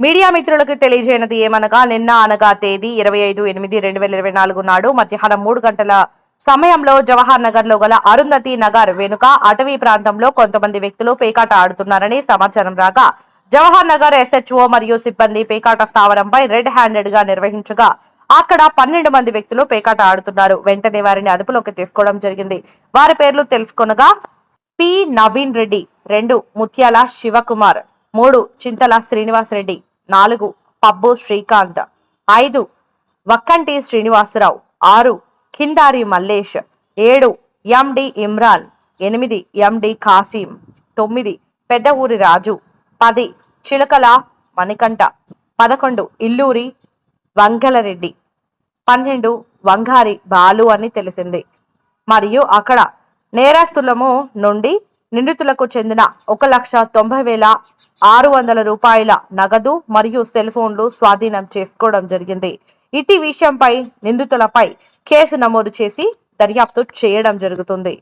Media మిత్రులకు తెలియజేయనది ఏమనగా నిన్న అనగా తేదీ 25/8/2024 నాడు మధ్యాహ్నం 3 గంటల సమయంలో జవహర్ నగర్ లో గల అరుంధతి నగర్ వెనుక అటవీ ప్రాంతంలో కొంతమంది వ్యక్తులు పేకాట ఆడుతున్నారని సమాచారం రాగా జవహర్ నగర్ SHO మరియు సిబ్బంది పేకాట స్థావరంపై రెడ్ హ్యాండెడ్ గా నిర్వహించగా అక్కడ 12 మంది వ్యక్తులు పేకాట ఆడుతున్నారు. వెంటనే వారిని అదుపులోకి తీసుకోవడం జరిగింది. వారి పేర్లు తెలుసుకొనగా పి నవీన్ రెడ్డి, 2 ముత్యాల శివకుమార్, 3 చింతల శ్రీనివాస్ రెడ్డి, 4 పబ్బు శ్రీకాంత్, 5 వక్కంటి శ్రీనివాసరావు, 6 కిందారి మల్లేష్, 7 ఎండి ఇమ్రాన్, 8 ఎండి కాసిం, 9 పెద్ద ఊరి రాజు, 10 చిలకల మణికంఠ, 11 ఇల్లూరి వంగలరెడ్డి, 12 వంగారి బాలు అని తెలిసింది. మరియు అక్కడ నేరస్తులము నుండి నిందితులకు చెందిన 1,90,600 రూపాయల నగదు మరియు సెల్ ఫోన్లు స్వాధీనం చేసుకోవడం జరిగింది. ఇటీ విషయంపై నిందితులపై కేసు నమోదు చేసి దర్యాప్తు చేయడం జరుగుతుంది.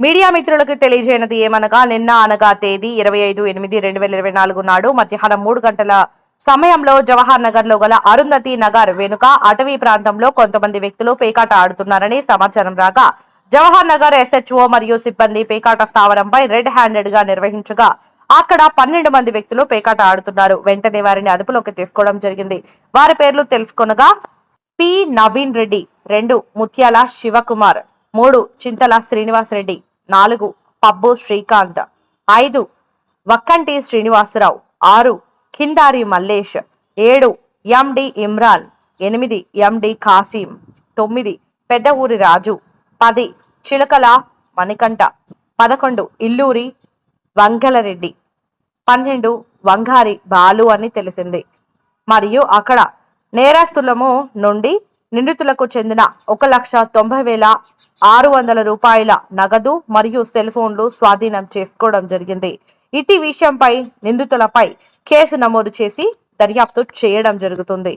మీడియా మిత్రులకు తెలియజేయనది ఏమనగా నిన్న అనగా తేదీ 25/8/2024 నాడు మధ్యాహ్నం 3 గంటల సమయంలో జవహర్ నగర్ లో గల అరుంధతి నగర్ వెనుక అటవీ ప్రాంతంలో కొంతమంది వ్యక్తులు పేకాట ఆడుతున్నారని సమాచారం రాగా జవహర్ నగర్ SHO మరియు సిబ్బంది పేకాట స్థావరంపై రెడ్ హ్యాండెడ్ గా నిర్వహించగా అక్కడ 12 మంది వ్యక్తులు పేకాట ఆడుతున్నారు. వెంటనే వారిని అదుపులోకి తీసుకోవడం జరిగింది. వారి పేర్లు తెలుసుకొనగా పి నవీన్ రెడ్డి, 2 ముత్యాల శివకుమార్, 3 చింతల శ్రీనివాస్ రెడ్డి, 4 పబ్బు శ్రీకాంత్, 5 వక్కంటి శ్రీనివాసరావు, 6 కిందారి మల్లేష్, 7 ఎండి ఇమ్రాన్, 8 ఎండి కాసిం, 9 పెద్ద ఊరి రాజు, 10 చిలకల మణికంఠ, 11 ఇల్లూరి వంగలరెడ్డి, 12 వంగారి బాలు అని తెలిసింది. మరియు అక్కడ నేరస్తులము నుండి నిందితులకు చెందిన 1,90,600 రూపాయల నగదు మరియు సెల్ ఫోన్లు స్వాధీనం చేసుకోవడం జరిగింది. ఇటీ విషయంపై నిందితులపై కేసు నమోదు చేసి దర్యాప్తు చేయడం జరుగుతుంది.